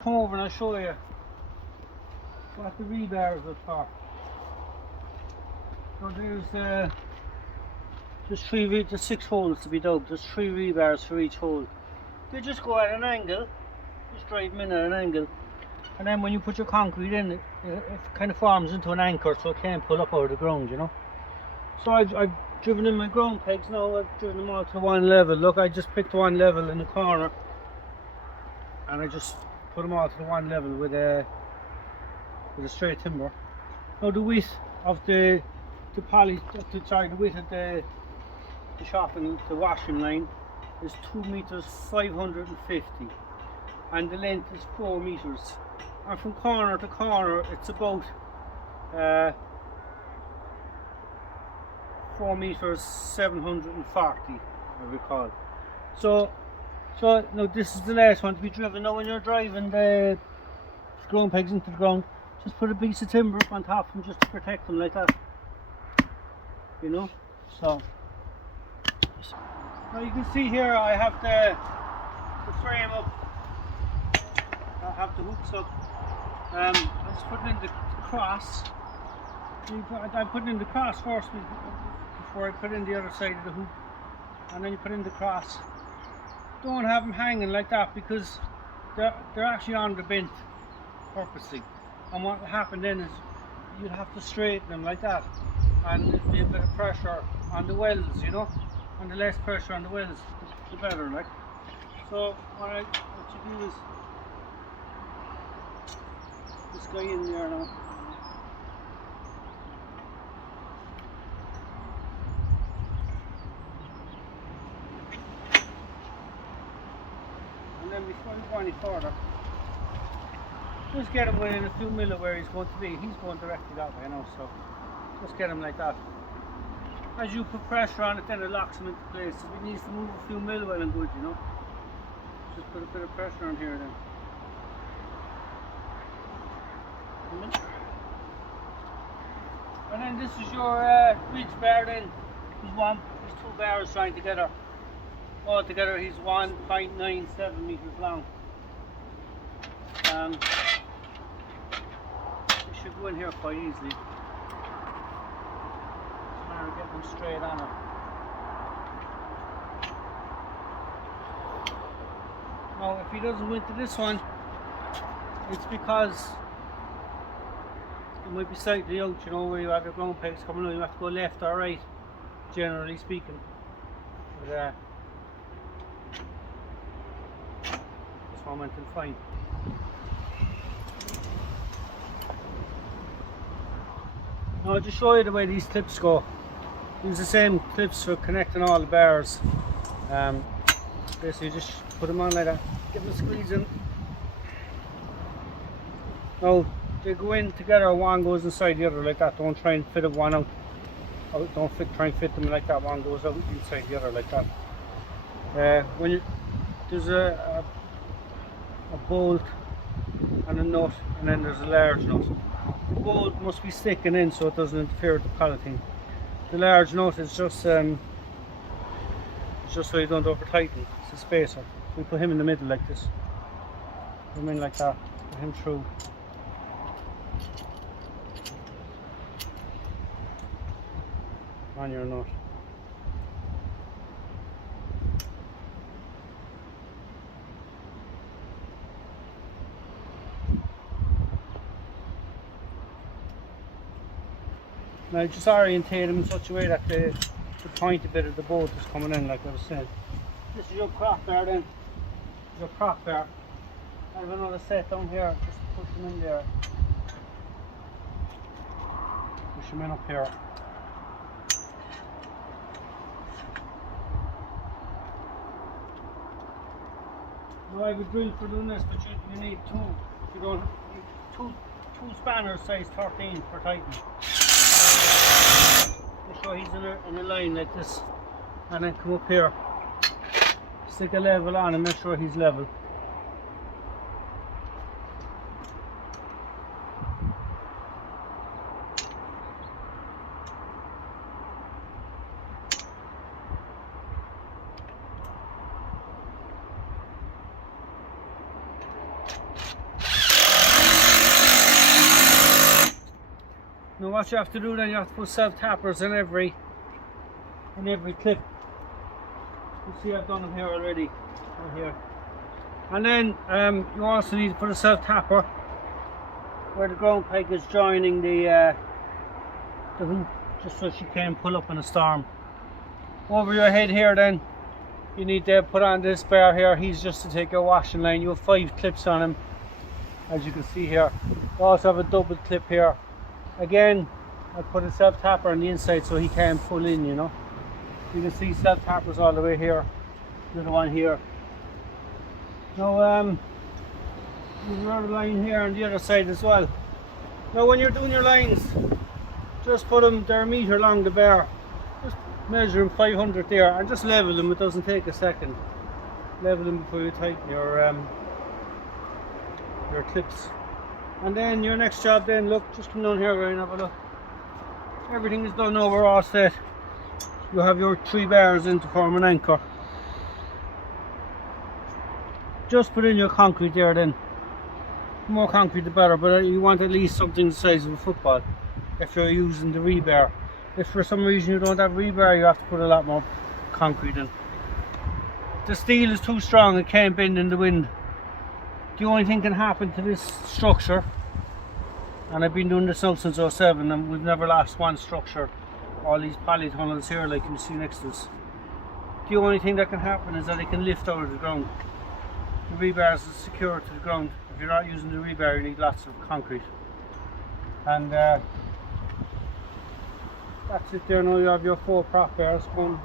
Come over and I'll show you what the rebars are for. So there's 6 holes to be dug. There's 3 rebars for each hole. They just go at an angle, just drive them in at an angle, and then when you put your concrete in, it kind of forms into an anchor, so it can't pull up out of the ground, you know. So I've driven in my ground pegs now. I've driven them all to one level. Look, I just picked one level in the corner, and I just put them all to the one level with a straight timber. Now the width of the width of the shopping, the washing line is 2 meters 550, and the length is 4 meters. And from corner to corner, it's about 4 meters 740, I recall. So now this is the last one to be driven. Now when you're driving the ground pegs into the ground, just put a piece of timber up on top of them just to protect them like that, you know. So now you can see here I have the frame up, I have the hooks up. I just put in the cross. I put in the cross first before I put in the other side of the hoop, and then you put in the cross. Don't have them hanging like that because they're actually on the bent purposely, and what will happen then is you'll have to straighten them like that, and there'll be a bit of pressure on the welds, you know, and the less pressure on the welds, the better, like. So what you do is this guy in there now. And then before you go any further, just get him within a few mil of where he's going to be. He's going directly that way now, so just get him like that. As you put pressure on it, then it locks him into place. If he needs to move a few mil, well and good, you know. Just put a bit of pressure on here then. And then this is your ridge bar then. There's 2 bars joined together. All together he's 1.97 meters long. It should go in here quite easily. Just now get them straight on it. Now if he doesn't went to this one, it's because it might be slightly out, you know, where you have your ground pegs coming out. You have to go left or right, generally speaking. But this one went in fine. Now I'll just show you the way these clips go. Use the same clips for connecting all the bars. Basically just put them on like that, give them a squeeze in. Now they go in together, one goes inside the other like that. Don't try and fit one out. Don't try and fit them like that. One goes out inside the other like that. There's a bolt and a nut, and then there's a large nut. The bolt must be sticking in so it doesn't interfere with the palleting. The large nut is just so you don't over tighten. It's a spacer. We put him in the middle like this. Put him in like that. Put him through. On your nut. Now just orientate them in such a way that the pointy bit of the bolt is coming in, like I was saying. This is your prop bar then. This is your prop bar. I have another set down here, just push them in there. Push them in up here. Now I have a drill for doing this, but you need two spanners size 13 for tightening. Make sure he's in a line like this, and then come up here, stick a level on and make sure he's level. Now what you have to do then, you have to put self-tappers in every clip. You see I've done them here already, right here. And then you also need to put a self-tapper where the ground peg is joining the hoop, just so she can pull up in a storm. Over your head here then, you need to put on this bar here. He's just to take your washing line. You have 5 clips on him, as you can see here. You also have a double clip here. Again, I put a self-tapper on the inside so he can pull in, you know. You can see self-tappers all the way here. The other one here. Now, there's another line here on the other side as well. Now, when you're doing your lines, just put them, they're a metre along the bar. Just measure them 500 there and just level them. It doesn't take a second. Level them before you tighten your clips. And then your next job then, look, just come down here and have a look. Everything is done now, we're all set. You have your 3 bars in to form an anchor. Just put in your concrete there then. The more concrete the better, but you want at least something the size of a football if you're using the rebar. If for some reason you don't have rebar, you have to put a lot more concrete in. The steel is too strong, it can't bend in the wind. The only thing can happen to this structure, and I've been doing this now since 07 and we've never lost one structure. All these polytunnels here like you see next to us. The only thing that can happen is that it can lift out of the ground. The rebar is secure to the ground. If you're not using the rebar, you need lots of concrete. And that's it there. Now you have your 4 prop bars going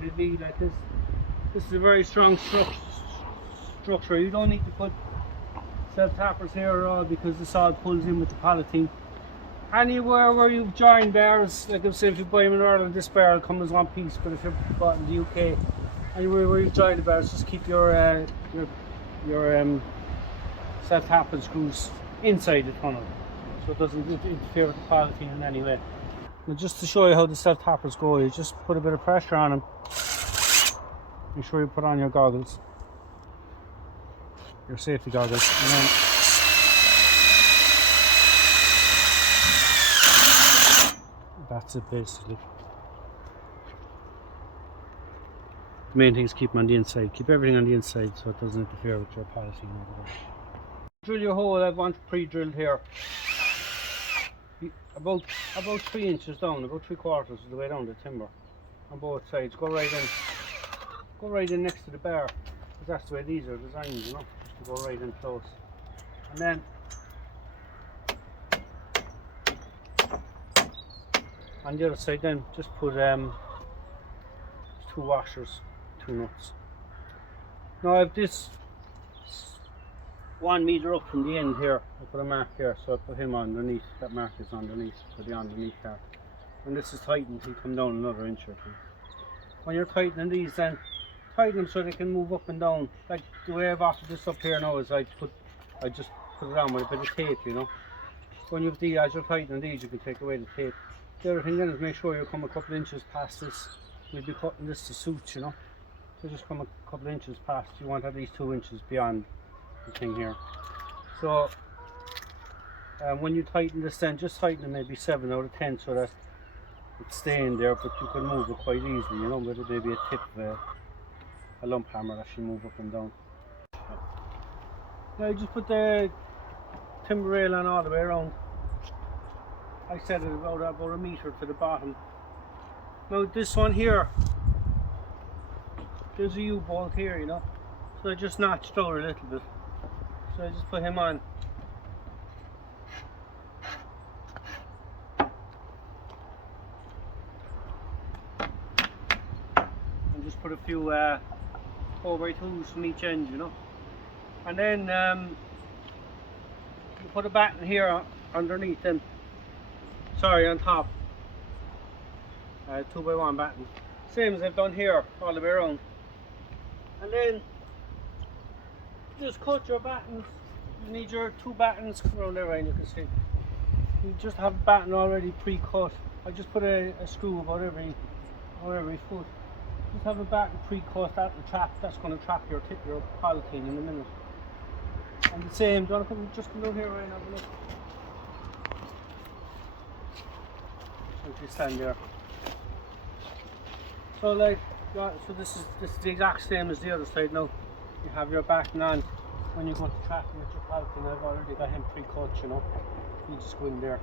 with a V like this. This is a very strong structure. You don't need to put self-tappers here at all because this all pulls in with the polythene. Anywhere where you've joined bars, like I say, if you buy them in Ireland, this bar will come as one piece, but if you're bought in the UK, anywhere where you've joined the bars, just keep your self-tapping screws inside the tunnel, so it doesn't interfere with the polythene in any way. Now just to show you how the self-tappers go, you just put a bit of pressure on them. Make sure you put on your goggles, your safety goggles, and then that's it basically. The main thing is keep them on the inside. Keep everything on the inside so it doesn't interfere with your polythene over there. Drill your hole. I want pre-drilled here. About 3 inches down, about 3/4 of the way down the timber on both sides. Go right in next to the bar, because that's the way these are designed, you know, just to go right in close. And then on the other side then just put 2 washers, 2 nuts. Now I have this 1 metre up from the end here. I put a mark here, so I put him underneath. That mark is underneath, so the underneath part. When this is tightened, he'll come down another inch or 2. When you're tightening these then, tighten them so they can move up and down. Like the way I've offered this up here now is I just put it on with a bit of tape, you know. When you have these, as you're tightening these, you can take away the tape. The other thing then is make sure you come a couple of inches past this. We'll be cutting this to suit, you know. So just come a couple of inches past. You want at least 2 inches beyond the thing here. So when you tighten this then, just tighten it maybe 7 out of 10 so that it's staying there, but you can move it quite easily, you know, with maybe a tip of a lump hammer that should move up and down. Now you just put the timber rail on all the way around. I set it about a metre to the bottom. Now this one here, there's a U-bolt here, you know, so I just notched out a little bit. So I just put him on. And just put a few 4x2s from each end, you know. And then you put a batten here underneath them. Sorry, on top. 2x1 batten. Same as I've done here, all the way around. And then just cut your battens. You need your 2 battens around there, Ryan, you can see. You just have a batten already pre-cut. I just put a screw about every foot. Just have a batten pre-cut, that's going to trap your polythene in a minute. And the same, do you want to just come down here, Ryan, have a look. if you stand there. So like, so this is the exact same as the other side now. You have your batten on when you go to tracking with your palatine. I've already got him pre-cut, you know. You just go in there.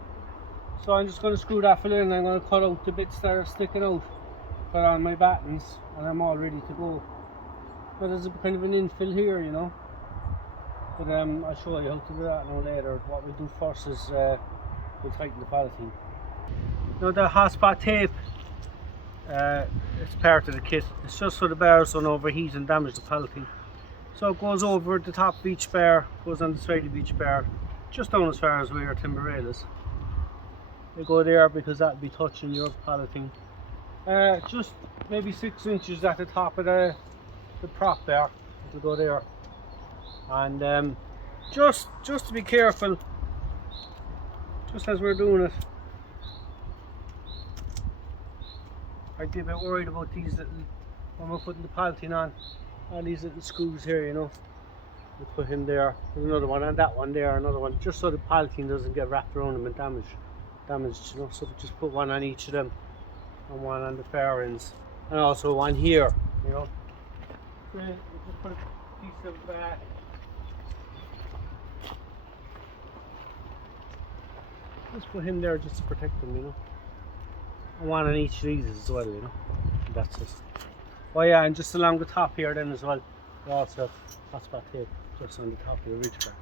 So I'm just going to screw that filler in, and I'm going to cut out the bits that are sticking out, put on my battens, and I'm all ready to go. But there's a kind of an infill here, you know. But I'll show you how to do that now later. What we'll do first is we'll tighten the palatine. Now the hotspot tape, it's part of the kit. It's just so the bars don't overheat and damage the palatine. So it goes over the top of each bar, goes on the side of each bar, just down as far as where your timber rail is. They go there because that'll be touching your palatine. Just maybe 6 inches at the top of the prop there. It'll go there. And just to be careful, just as we're doing it, I'd be a bit worried about these little, when we're putting the palatine on, all these little screws here, you know. We put in there, there's another one, and that one there, another one, just so the palatine doesn't get wrapped around them and damaged, you know. So we just put one on each of them, and one on the far ends, and also one here, you know. So we just put a piece of just put him there just to protect them, you know. And one on each of these as well, you know. And that's it. Oh yeah, and just along the top here then as well, we also have hotspot tape just on the top of the ridge bar.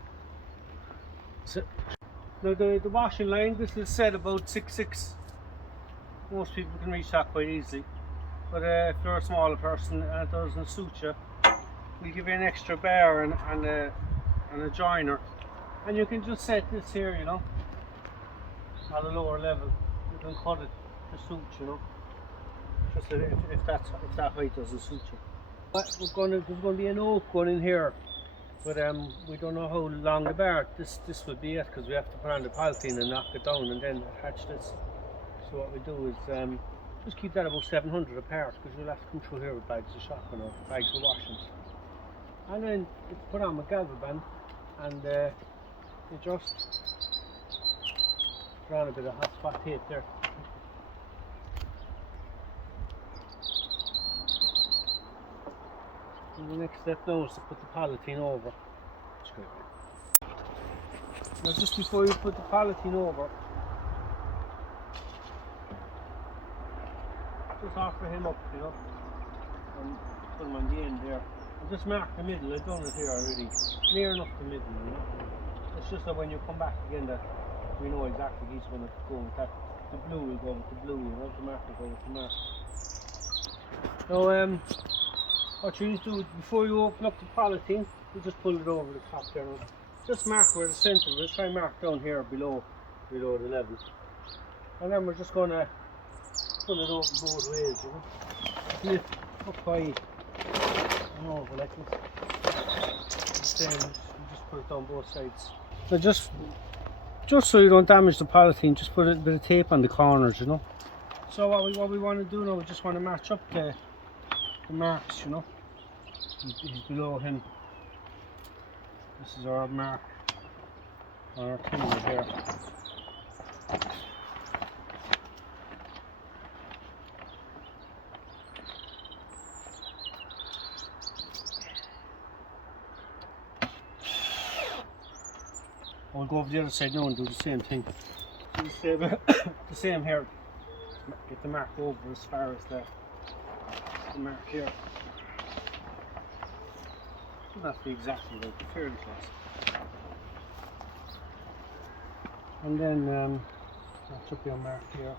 So, now the washing line, this is set about 6'6". Most people can reach that quite easily. But if you're a smaller person and it doesn't suit you, we give you an extra bar and a joiner. And you can just set this here, you know, at a lower level. You can cut it to suit, you know. Just if that height doesn't suit you. But there's going to be an oak going in here, but we don't know how long the bar. This will be it, because we have to put on the palatine and knock it down and then attach this. So what we do is just keep that about 700 apart, because you'll have to come through here with bags of shotgun or bags of washing. And then it's put on with galva band, and you just put on a bit of hotspot tape there. And the next step now is to put the palatine over. Now just before you put the palatine over, just offer him up, you know, and put him on the end there. And just mark the middle. I've done it here already, near enough the middle, you know. It's just that when you come back again that we know exactly he's going to go with that. The blue will go with the blue, you know, the mark will go with the mark. Now what you need to do before you open up the palatine, you just pull it over the top there now. Just mark where the centre is. Try and mark down here below the level. And then we're just going to pull it open both ways, you know. Lift up high and over like this. And then you just put it down both sides. So just so you don't damage the palatine, just put a bit of tape on the corners, you know. So what we want to do now, we just want to match up the marks, you know. He's below him. This is our mark on our timber here. We'll go over the other side now and do the same thing. So the same here. Get the mark over as far as the mark here. Doesn't have to be exactly right, but fairly close. And then match up your mark here.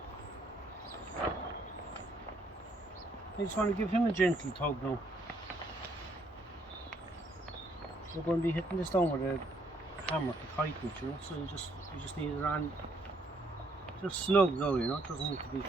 I just want to give him a gentle tug now. We're going to be hitting this down with a hammer to tighten it, you know, so you just need it on just snug now, you know, it doesn't need to be.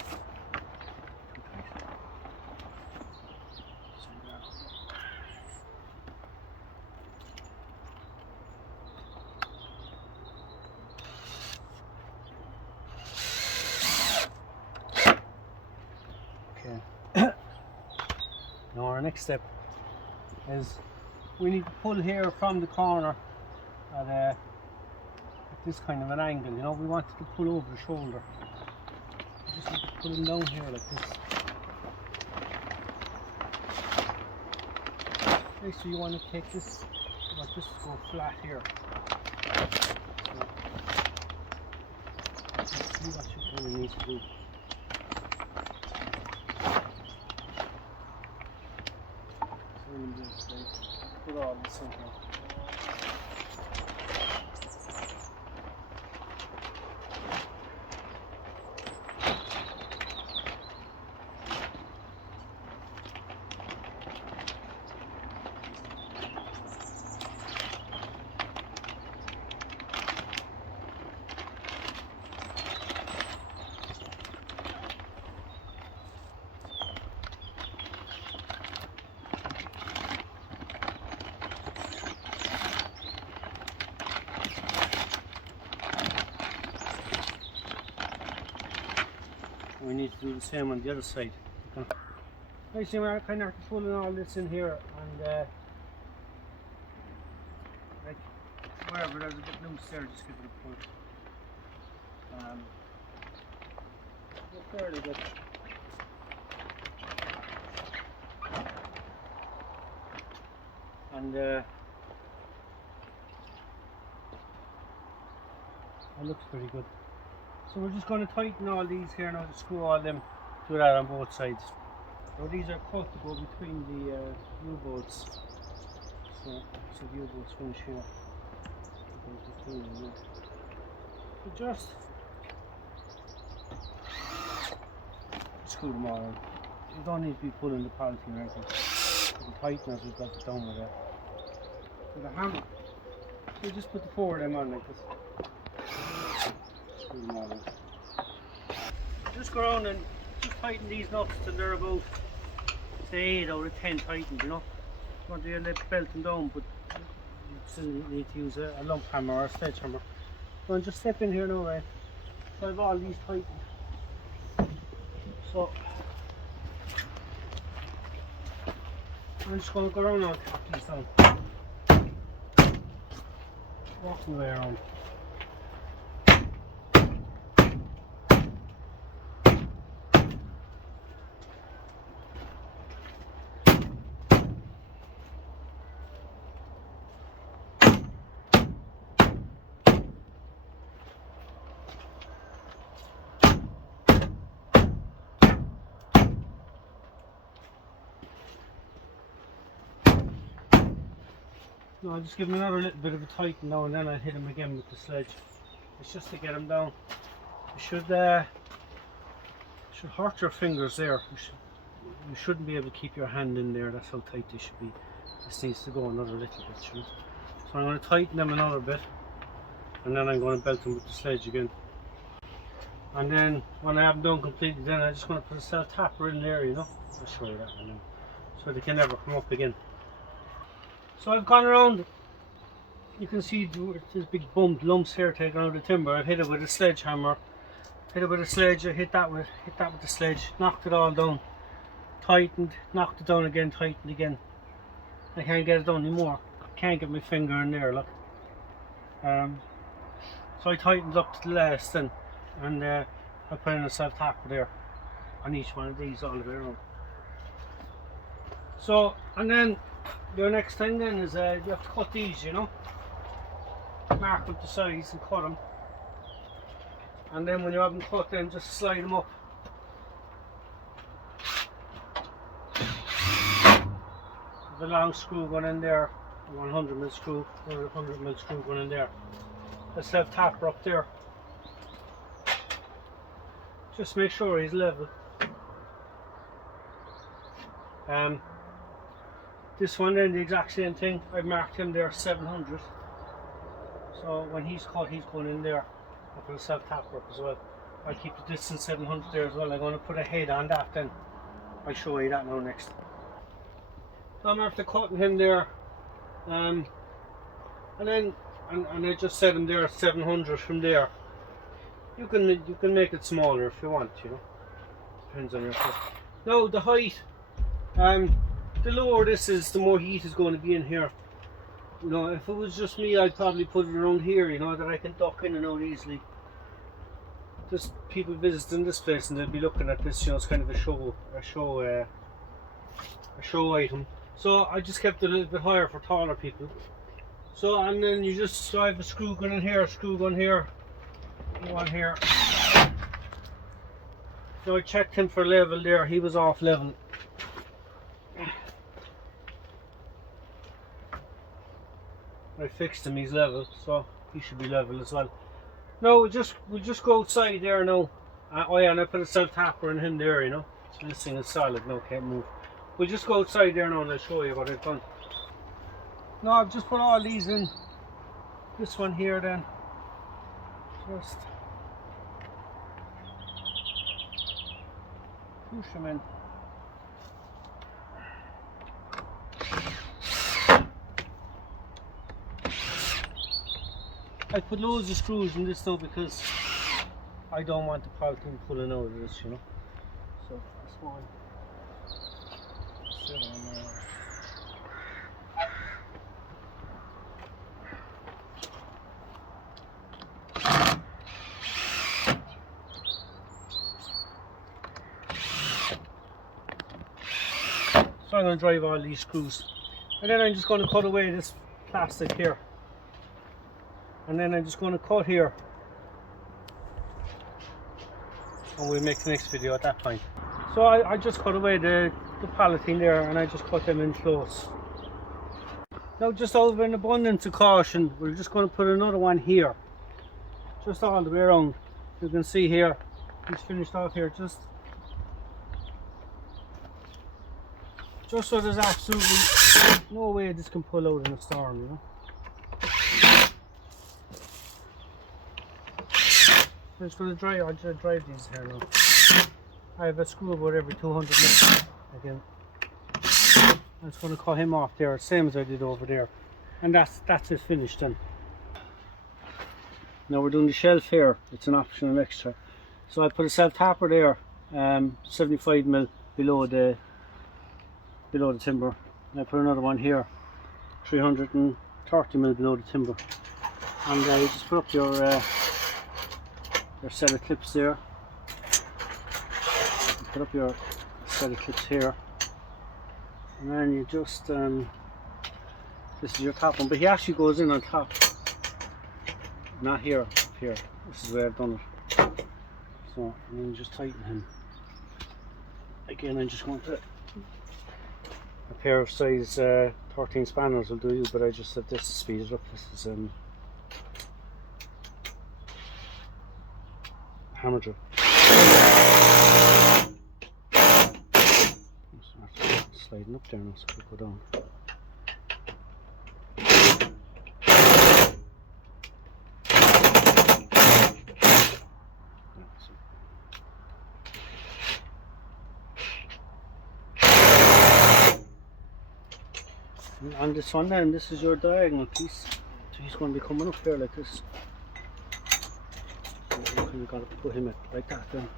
Now our next step is we need to pull here from the corner at this kind of an angle, you know. We want it to pull over the shoulder. You just need to put them down here like this. Basically you want to take this, let this go flat here. So, let's see what you kind of need to do. Put all this in here. We need to do the same on the other side. I see we're kind of pulling all this in here, and like wherever there's a bit loose there, just give it a pull. They're fairly good. And that looks pretty good. So we're just going to tighten all these here now to screw all them, do that on both sides. Now these are cut to go between the U-bolts. So the U-bolts finish here. Between them, so just screw them all in. You don't need to be pulling the polythene or anything. You can tighten as we've got it done with it. With a hammer. So you just put the four of them on like this. Just go around and just tighten these nuts till they're about, say, 8 out of 10 tightened, you know. You want to let belt them down, but you still need to use a lump hammer or a sledgehammer. So I'll just step in here now, right? So I've all these tightened. So I'm just going to go around and tap these down. Walk my way around. No, I'll just give him another little bit of a tighten now, and then I'll hit him again with the sledge. It's just to get him down. You should hurt your fingers there. You shouldn't be able to keep your hand in there. That's how tight they should be. This needs to go another little bit. So I'm going to tighten them another bit, and then I'm going to belt them with the sledge again. And then when I have them done completely, then I'm just going to put a self-tapper in there, you know. I'll show you that in a minute, so they can never come up again. So I've gone around, you can see there's big lumps here taken out of the timber. I've hit it with a sledgehammer, hit it with a sledge, I hit that with the sledge, knocked it all down, tightened, knocked it down again, tightened again. I can't get it down anymore, can't get my finger in there, look. So I tightened up to the last then, and I put in a self-tapper there on each one of these all the way around. So, and then the next thing then is you have to cut these, you know. Mark up the size and cut them. And then when you have them cut, then just slide them up. The long screw going in there, a 100mm screw, or a 100mm screw going in there. A self-tapper up there. Just make sure he's level. This one then the exact same thing. I've marked him there 700. So when he's cut, he's going in there. I'll put a self-tapper up as well. I'll keep the distance 700 there as well. I'm going to put a head on that then. I'll show you that now next. So I'm after cutting him there. And I just set him there at 700 from there. You can make it smaller if you want, you know. Depends on your foot. Now the height. The lower this is, the more heat is going to be in here. You know, if it was just me, I'd probably put it around here, you know, that I can duck in and out easily. Just people visiting this place and they'll be looking at this, you know, it's kind of a show item. So I just kept it a little bit higher for taller people. So, and then you just, so I have a screw gun in here, screw gun here, one here. So I checked him for level there, he was off level. I fixed him, he's level, so he should be level as well. No, we'll just go outside there now. Oh yeah, and I put a self-tapper in him there, you know. So this thing is solid now, can't move. We'll just go outside there now and I'll show you what I've done. No, I've just put all these in. This one here then. Just push them in. I put loads of screws in this now because I don't want the power thing pulling out of this, you know. So this one. Sit on there. So I'm going to drive all these screws, and then I'm just going to cut away this plastic here, and then I'm just going to cut here, and we'll make the next video at that point. So I just cut away the polythene there, and I just cut them in close. Now, just out of an abundance of caution, we're just going to put another one here, just all the way around. You can see here, it's finished off here, just so there's absolutely no way this can pull out in a storm, you know. I'm just going to drive these here now. I have a screw about every 200 minutes again. I'm just going to cut him off there, same as I did over there, and that's it finished then. Now we're doing the shelf here. It's an optional extra. So I put a self-tapper there, 75mm below the timber. And I put another one here, 330mm below the timber. And you just put up your set of clips there. You put up your set of clips here, and then you just this is your top one, but he actually goes in on top, not here, up here. This is where I've done it. So, and then just tighten him. Again, I'm just going to, a pair of size 13 spanners will do you, but I just said this to speed it up. This is hammer drill. Sliding up there now, so we'll go down. On this one then, this is your diagonal piece, so he's going to be coming up there like this. So you kind of got to put him like that then.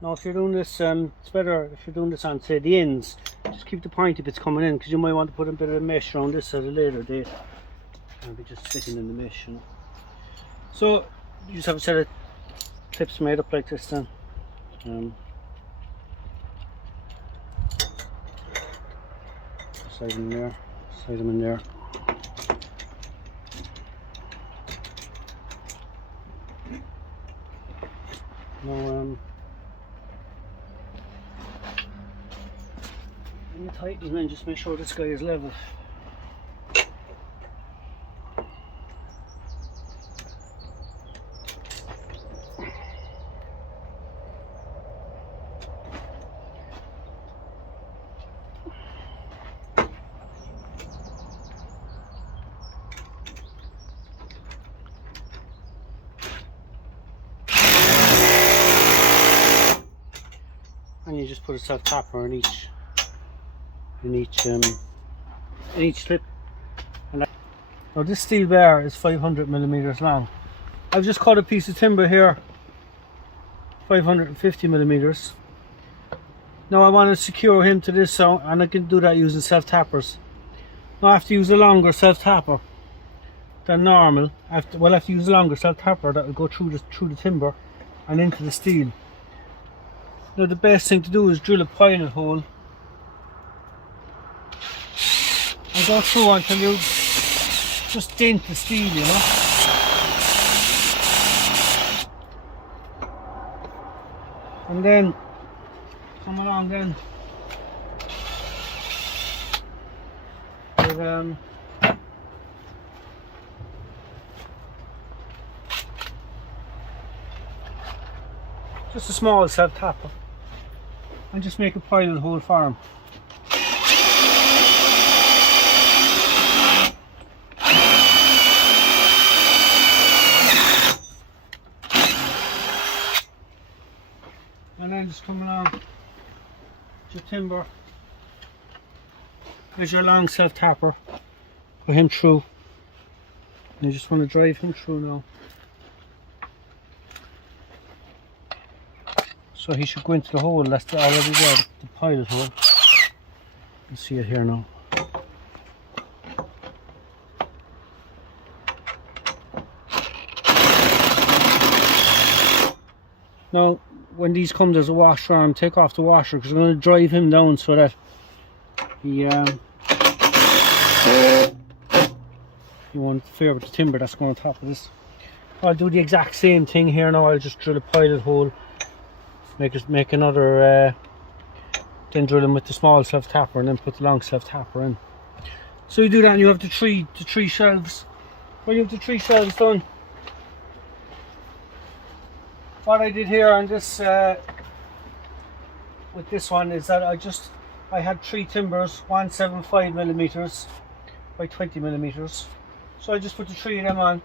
Now if you're doing this, it's better if you're doing this on, say, the ends, just keep the pointy bits coming in, because you might want to put a bit of mesh around this at a later date. I'll be just sticking in the mesh, you know. So you just have a set of clips made up like this then. Slide them in there, slide them in there. Now when you tighten them in, just make sure this guy is level. And you just put a self-tapper in each clip. And now this steel bar is 500mm long. I've just cut a piece of timber here, 550mm, Now I want to secure him to this, so, and I can do that using self-tappers. Now I have to use a longer self-tapper than normal. I have to use a longer self-tapper that will go through the timber and into the steel. Now the best thing to do is drill a pilot hole and go through until you just dent the steel, you know. And then come along then with just a small self-tapper and just make a pilot hole for him. And then just come along to your timber. There's your long self-tapper. Put him through. You just want to drive him through now. So he should go into the hole that's already there, the pilot hole. You see it here now. Now, when these come, there's a washer arm. Take off the washer because I'm going to drive him down so that he won't interfere with the timber that's going on top of this. I'll do the exact same thing here now. I'll just drill a pilot hole, make another, then drill him with the small self-tapper and then put the long self-tapper in. So you do that and you have the three shelves. When you have the 3 shelves done, what I did here on this with this one is that I had 3 timbers, 175mm by 20mm. So I just put the 3 of them on,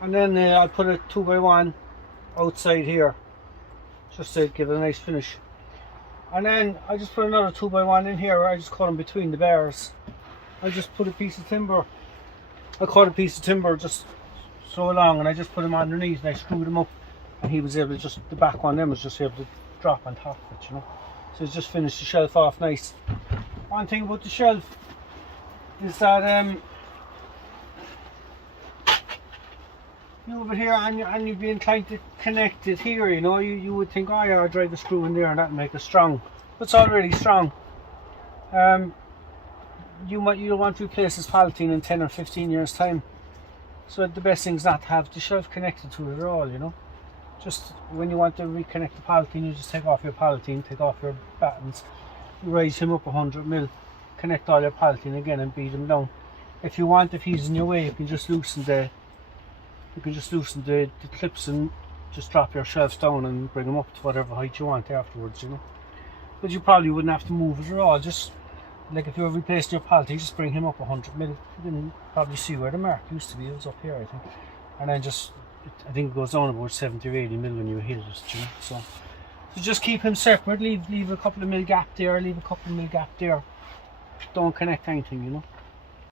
and then I put a 2x1 outside here just to give it a nice finish. And then I just put another 2x1 in here. I just cut them between the bars. I just put a piece of timber. I cut a piece of timber just so long, and I just put them underneath and I screwed them up. And he was able to the back one then was just able to drop on top of it, you know. So it's just finished the shelf off nice. One thing about the shelf is that you over here and you'd be inclined to connect it here, you know. You would think, oh yeah, I'll drive a screw in there and that'll make it strong. But it's already strong. You'll want to replace this palletine in 10 or 15 years time. So the best thing is not to have the shelf connected to it at all, you know. Just when you want to reconnect the palletine, you just take off your palletine, take off your battens, raise him up 100mm, connect all your palletine again and beat him down. If you want, if he's in your way, you can just loosen the clips and just drop your shelves down and bring them up to whatever height you want afterwards, you know. But you probably wouldn't have to move it at all. Just like if you were replacing your palletine, just bring him up 100mm. You can probably see where the mark used to be. It was up here, I think. And then I think it goes down about 70 or 80mm when you hit it, you know. So just keep him separate. Leave a couple of mil gap there. Leave a couple of mil gap there. Don't connect anything, you know.